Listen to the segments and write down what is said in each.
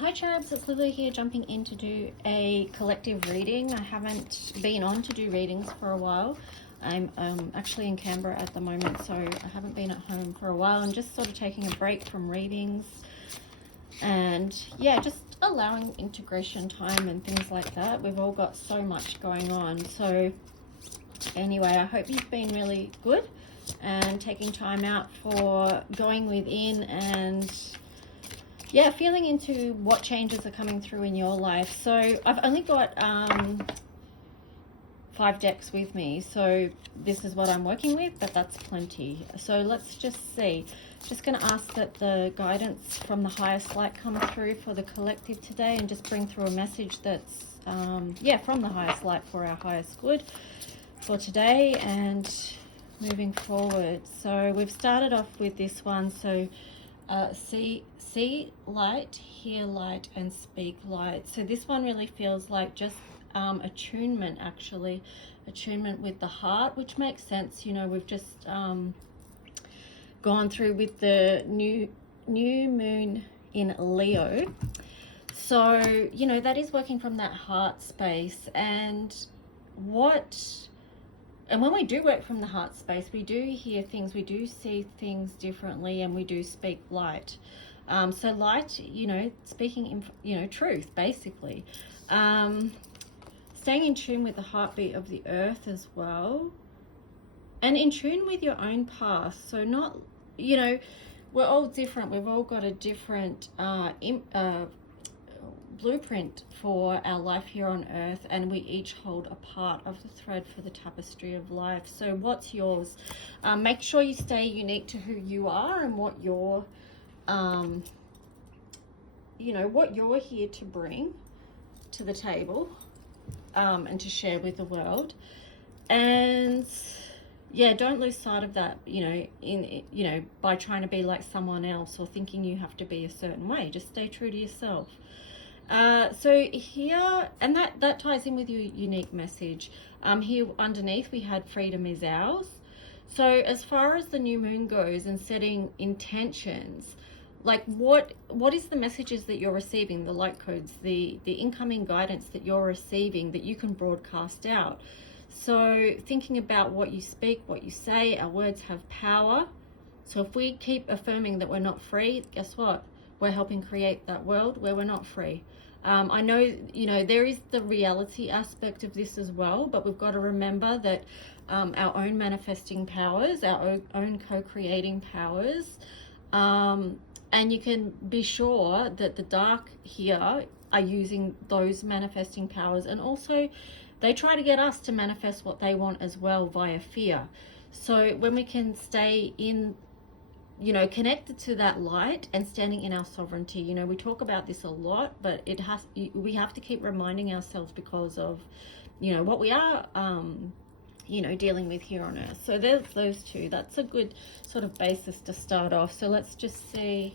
Hi Cherubs, it's Lily here, jumping in to do a collective reading. I haven't been on to do readings for a while. I'm actually in Canberra at the moment, so I haven't been at home for a while and just sort of taking a break from readings. And yeah, just allowing integration time and things like that. We've all got so much going on. So anyway, I hope you've been really good and taking time out for going within and yeah, feeling into what changes are coming through in your life. So I've only got 5 decks with me, so this is what I'm working with, but that's plenty. So let's just see. Just going to ask that the guidance from the highest light come through for the collective today and just bring through a message that's yeah, from the highest light for our highest good for today and moving forward. So we've started off with this one. So see light, hear light, and speak light. So this one really feels like just attunement, actually. Attunement with the heart, which makes sense. You know, we've just gone through with the new moon in Leo. So, you know, that is working from that heart space. And when we do work from the heart space, we do hear things, we do see things differently, and we do speak light. So light, you know, speaking, you know, truth, basically. Staying in tune with the heartbeat of the earth as well. And in tune with your own path. So not, you know, we're all different. We've all got a different blueprint for our life here on earth, and we each hold a part of the thread for the tapestry of life. So what's yours? Make sure you stay unique to who you are and what you're you know, what you're here to bring to the table and to share with the world. And yeah, don't lose sight of that, you know, by trying to be like someone else or thinking you have to be a certain way. Just stay true to yourself. So here, and that ties in with your unique message. Here underneath we had freedom is ours. So as far as the new moon goes and setting intentions, like what is the messages that you're receiving, the light codes, the incoming guidance that you're receiving that you can broadcast out. So thinking about what you speak, what you say, our words have power. So if we keep affirming that we're not free, guess what? We're helping create that world where we're not free. I know, you know, there is the reality aspect of this as well, but we've got to remember that our own manifesting powers, our own co-creating powers, and you can be sure that the dark here are using those manifesting powers, and also they try to get us to manifest what they want as well via fear. So when we can stay in, you know, connected to that light and standing in our sovereignty, you know, we talk about this a lot, but we have to keep reminding ourselves because of, you know, what we are, you know, dealing with here on earth. So there's those two. That's a good sort of basis to start off. So let's just see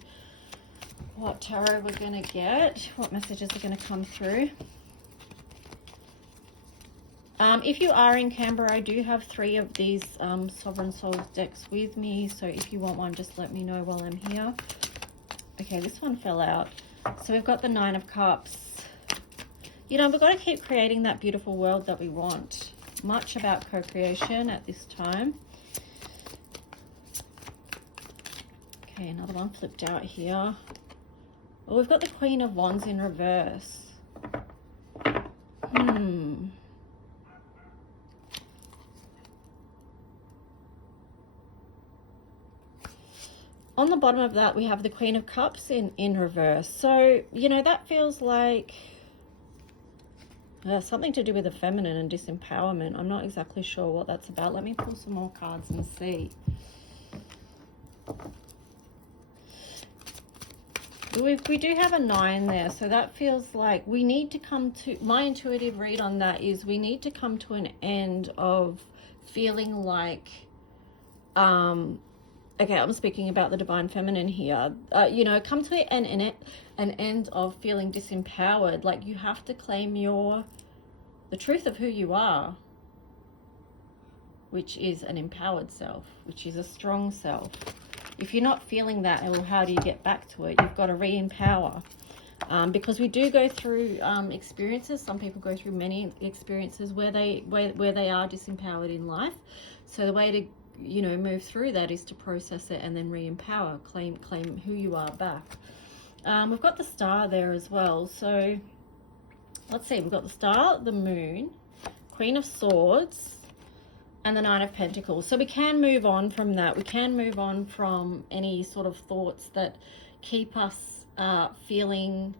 what tarot we're going to get, what messages are going to come through. If you are in Canberra, I do have 3 of these Sovereign Souls decks with me. So if you want one, just let me know while I'm here. Okay, this one fell out. So we've got the 9 of Cups. You know, we've got to keep creating that beautiful world that we want. Much about co-creation at this time. Okay, another one flipped out here. Well, we've got the Queen of Wands in reverse. On the bottom of that, we have the Queen of Cups in reverse. So, you know, that feels like something to do with the feminine and disempowerment. I'm not exactly sure what that's about. Let me pull some more cards and see. We do have a 9 there, so that feels like we need to come to, my intuitive read on that is we need to come to an end of feeling like, okay, I'm speaking about the divine feminine here. You know, come to an end of feeling disempowered. Like you have to claim the truth of who you are, which is an empowered self, which is a strong self. If you're not feeling that, well, how do you get back to it? You've got to re-empower. because we do go through experiences. Some people go through many experiences where they are disempowered in life. So the way to, you know, move through that is to process it and then re-empower, claim who you are back. We've got the star there as well. So let's see, we've got the star, the moon, Queen of Swords, and the Nine of Pentacles. So we can move on from that. We can move on from any sort of thoughts that keep us feeling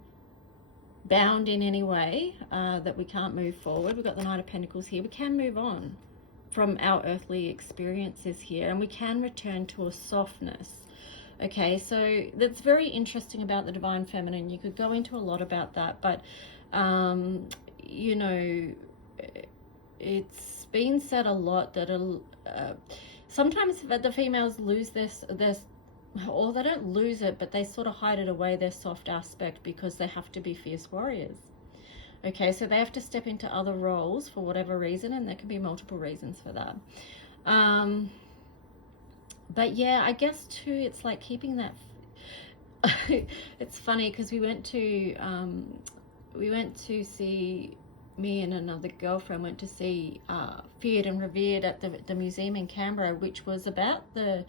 bound in any way, that we can't move forward. We've got the Nine of Pentacles here. We can move on from our earthly experiences here, and we can return to a softness. Okay, so that's very interesting about the Divine Feminine. You could go into a lot about that, but you know, it's been said a lot that sometimes the females lose this, or they don't lose it, but they sort of hide it away, their soft aspect, because they have to be fierce warriors. Okay, so they have to step into other roles for whatever reason, and there can be multiple reasons for that. But yeah, I guess too, it's like keeping that. It's funny because we went to see, me and another girlfriend went to see Feared and Revered at the museum in Canberra, which was about the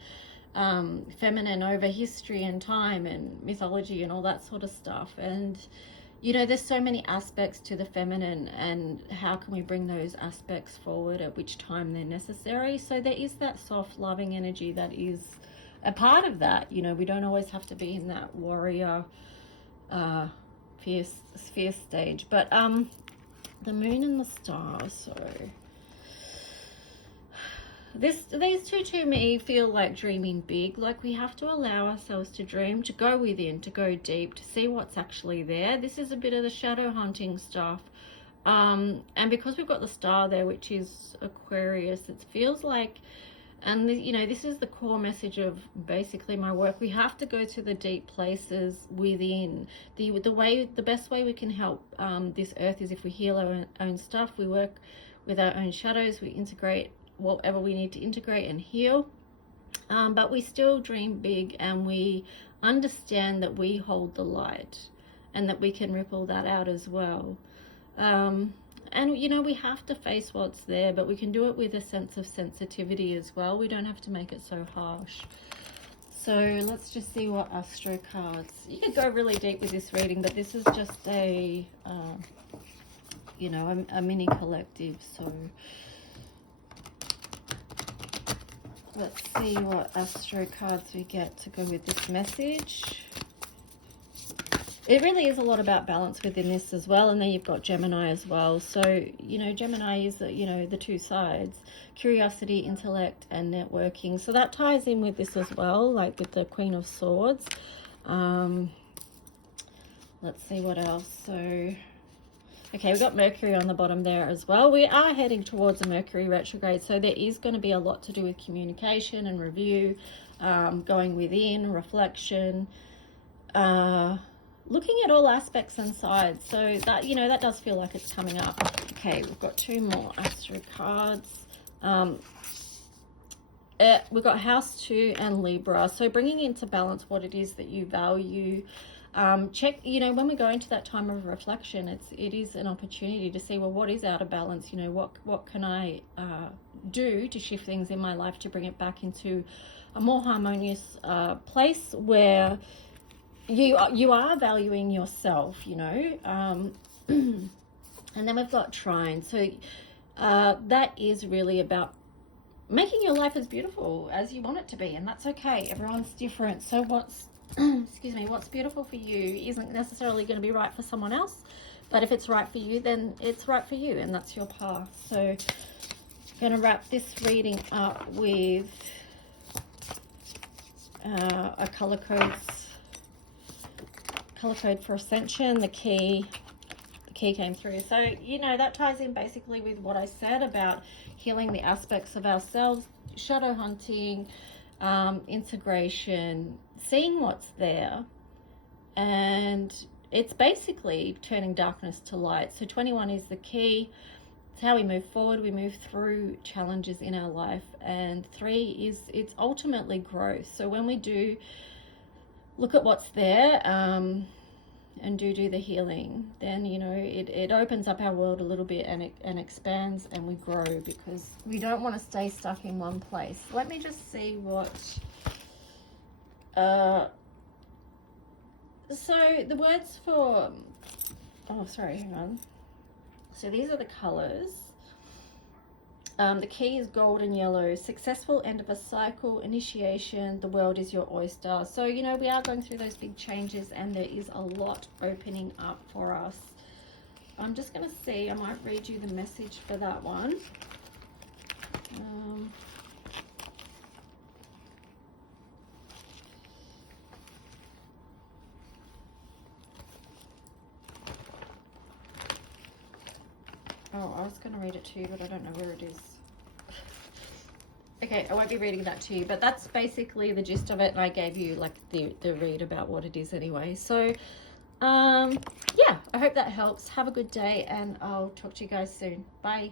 feminine over history and time and mythology and all that sort of stuff. And you know, there's so many aspects to the feminine, and how can we bring those aspects forward at which time they're necessary. So there is that soft, loving energy that is a part of that. You know, we don't always have to be in that warrior, fierce stage. But the moon and the stars, so these two to me feel like dreaming big. Like we have to allow ourselves to dream, to go within, to go deep, to see what's actually there. This is a bit of the shadow hunting stuff, and because we've got the star there, which is Aquarius, it feels like, and you know, this is the core message of basically my work. We have to go to the deep places within. The best way we can help this earth is if we heal our own stuff. We work with our own shadows. We integrate whatever we need to integrate and heal, but we still dream big, and we understand that we hold the light and that we can ripple that out as well. And you know, we have to face what's there, but we can do it with a sense of sensitivity as well. We don't have to make it so harsh. So let's just see what Astro cards. You could go really deep with this reading, but this is just a you know, a mini collective. So let's see what Astro cards we get to go with this message. It really is a lot about balance within this as well. And then you've got Gemini as well. So, you know, Gemini is, you know, the two sides, curiosity, intellect, and networking. So that ties in with this as well, like with the Queen of Swords. Let's see what else. So, okay, we've got Mercury on the bottom there as well. We are heading towards a Mercury retrograde, so there is going to be a lot to do with communication and review, going within, reflection, looking at all aspects and sides. So that, you know, that does feel like it's coming up. Okay, we've got two more Astro cards. We've got House 2 and Libra. So bringing into balance what it is that you value. Check, you know, when we go into that time of reflection, it is an opportunity to see, well, what is out of balance? You know, what can I do to shift things in my life to bring it back into a more harmonious place where you are valuing yourself, you know. And then we've got Trine. So that is really about making your life as beautiful as you want it to be, and that's okay. Everyone's different. So what's excuse me, what's beautiful for you isn't necessarily going to be right for someone else, but if it's right for you, then it's right for you, and that's your path. So I'm going to wrap this reading up with a color code for Ascension. The key came through. So, you know, that ties in basically with what I said about healing the aspects of ourselves, shadow hunting, integration, seeing what's there, and it's basically turning darkness to light. So 21 is the key. It's how we move forward. We move through challenges in our life. And 3 is, it's ultimately growth. So when we do look at what's there, and do the healing, then, you know, it opens up our world a little bit, and it expands, and we grow, because we don't want to stay stuck in one place. Let me just see what so the words for, oh sorry, hang on. So these are the colors. The key is gold and yellow. Successful end of a cycle, initiation, the world is your oyster. So, you know, we are going through those big changes, and there is a lot opening up for us. I'm just going to see, I might read you the message for that one. Oh, I was going to read it to you, but I don't know where it is. Okay, I won't be reading that to you, but that's basically the gist of it, and I gave you like the read about what it is anyway. So yeah, I hope that helps. Have a good day, and I'll talk to you guys soon. Bye.